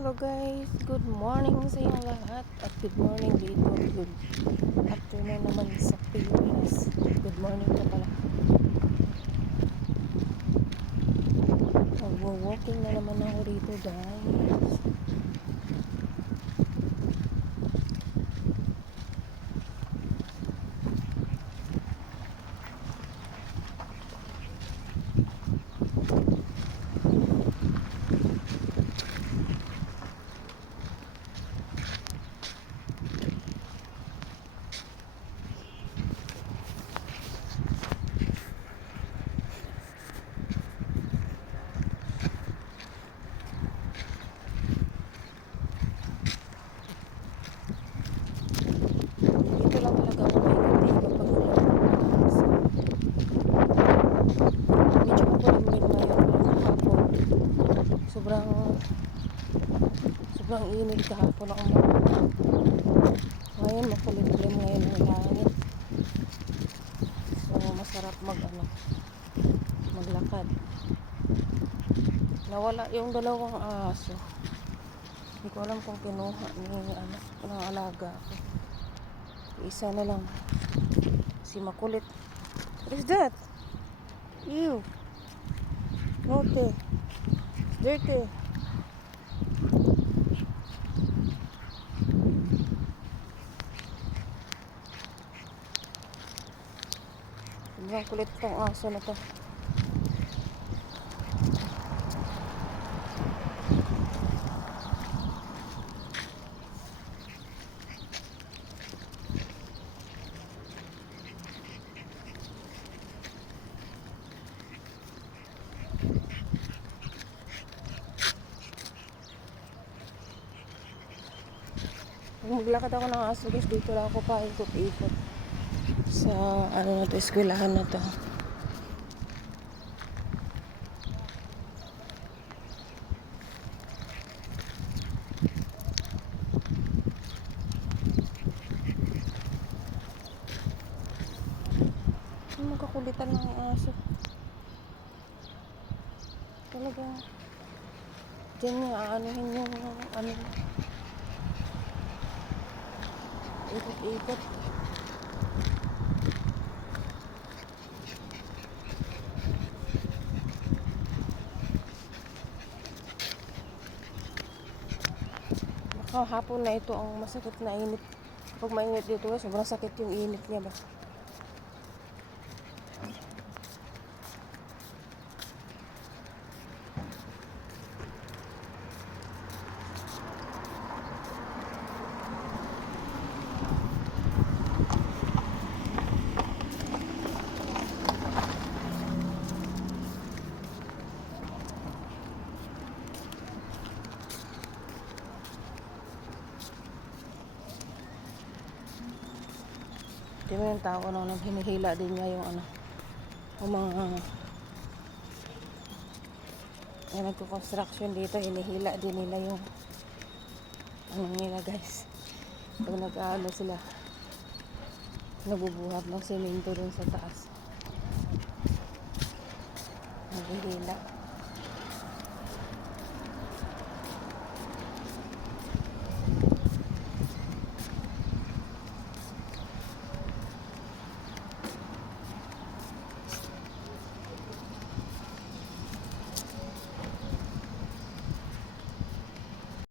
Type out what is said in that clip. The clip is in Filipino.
Hello guys, good morning sa inyong lahat at good morning dito, good afternoon naman sa Pilipinas. Good morning na pala. Mag-walking na naman ako dito guys. Dito lang talaga ako maikot-ikot pag medyo makulimlim ngayon kahapon. Sobrang init kahapon ako ngayon makulimlim ngayon ang langit. So masarap maglakad. Nawala yung dalawang aso. Hindi ko alam kung kinuha ng alaga ko. Isa na lang. Si makulit. What is that? Ew. Note. Dirty. Sobrang kulit tong aso na to. Maglakad ako ng aso guys, dito lang ako paikot-ikot sa na to, eskwelahan na to. Magkakulitan ng aso talagang dyan nga aanuhin yung ikot-ikot. Baka hapon na ito ang masakit na init. Kapag mainit dito sobrang sakit yung init niya ba. Di ba yung tao hinihila din niya yung yung mga yung nagko-construction dito, hinihila din nila yung nila guys. Pag sila, nabubuhat ng semento dun sa taas, naghihila.